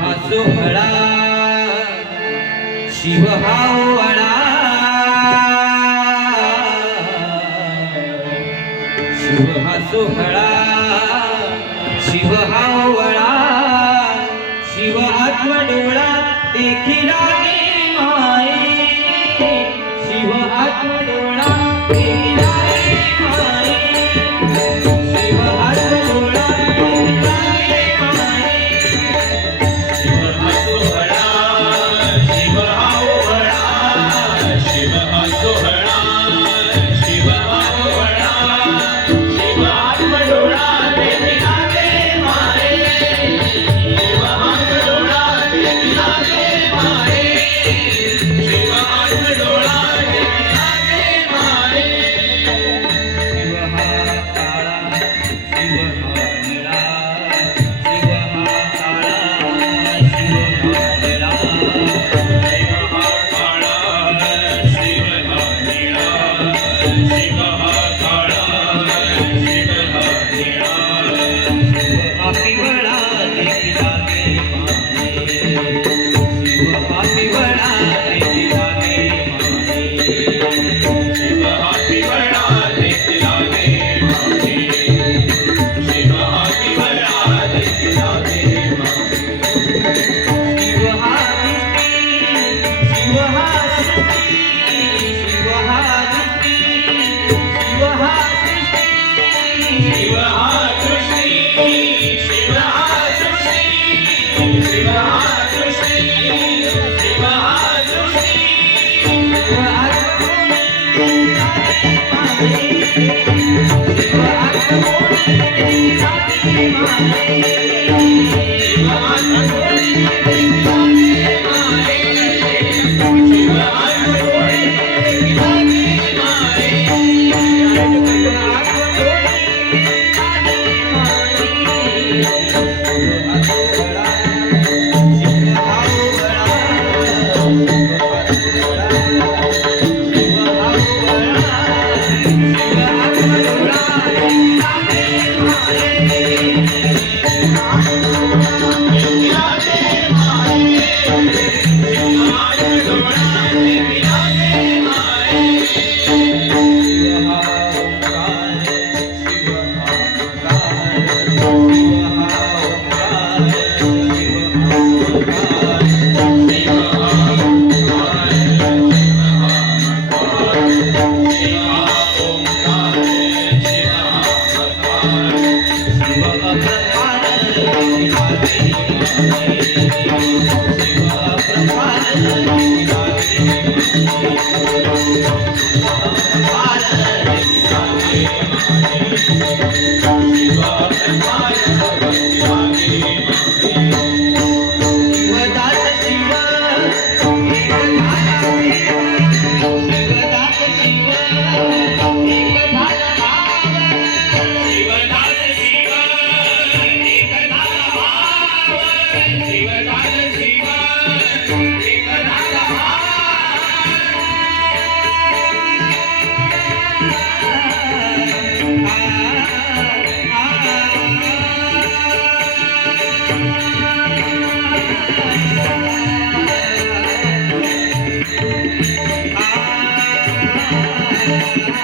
हा सोहळा शिव हा ओळा शिव हा सोहळा शिव हा ओळा शिव आत्म डोळा देखील माई. शिव आत्म डोळा देखील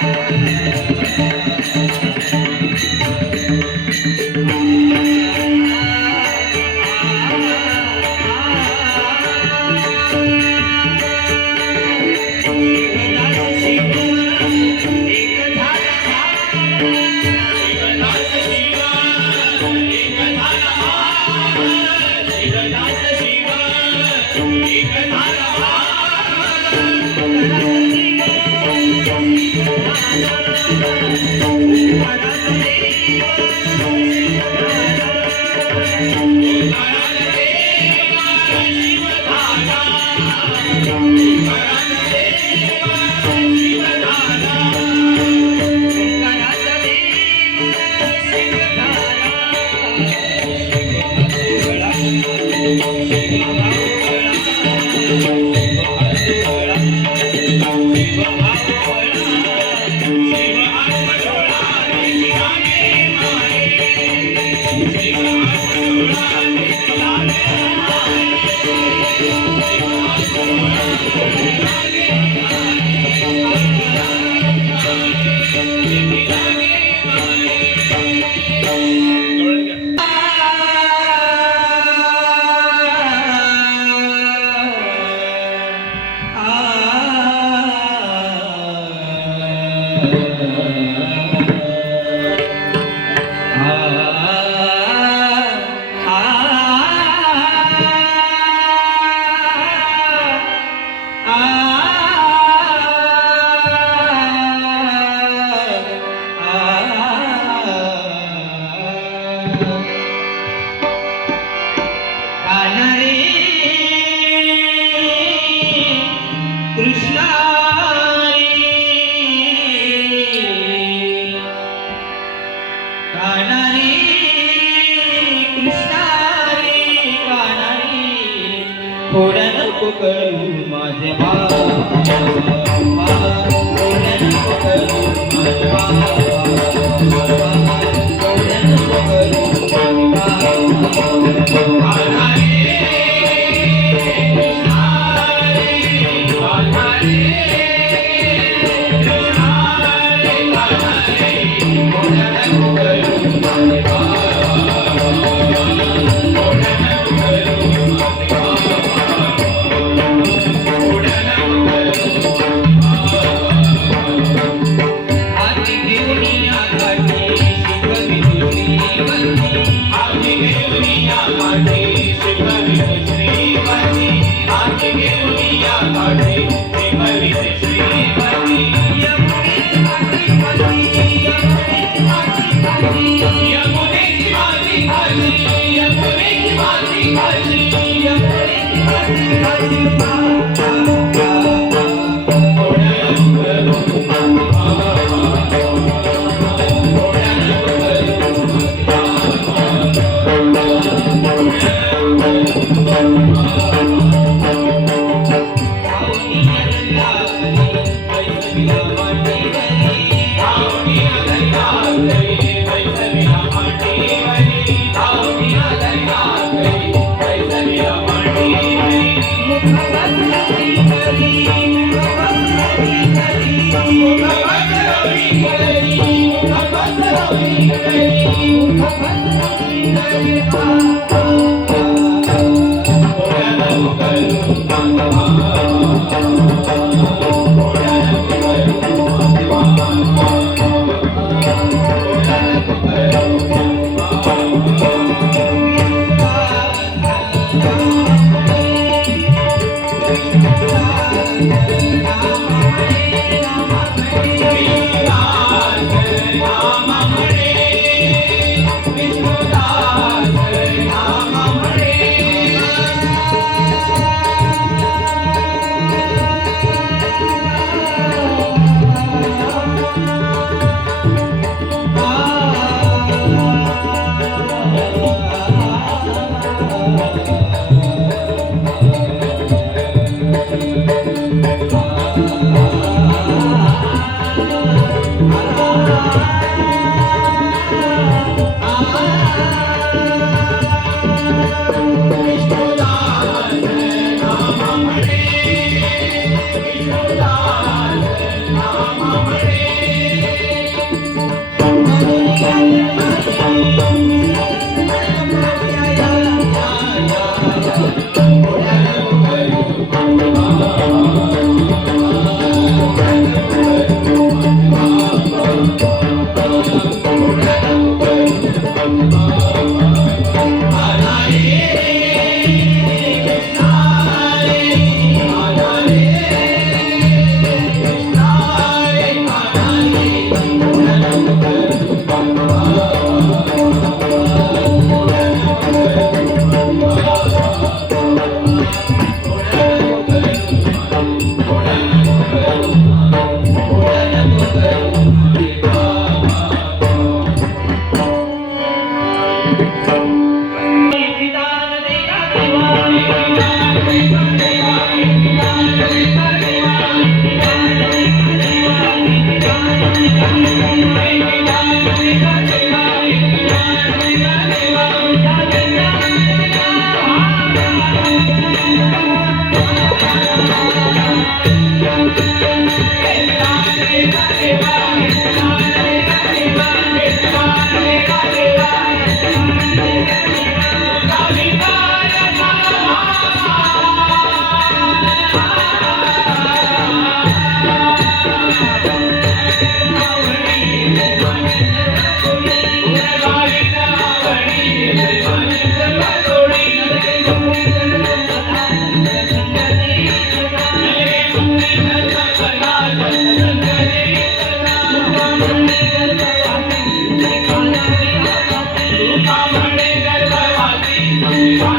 Música थोड्या नको करू माझे बाबा थोड्या नको करू माझे बाबा Yeah. Bye.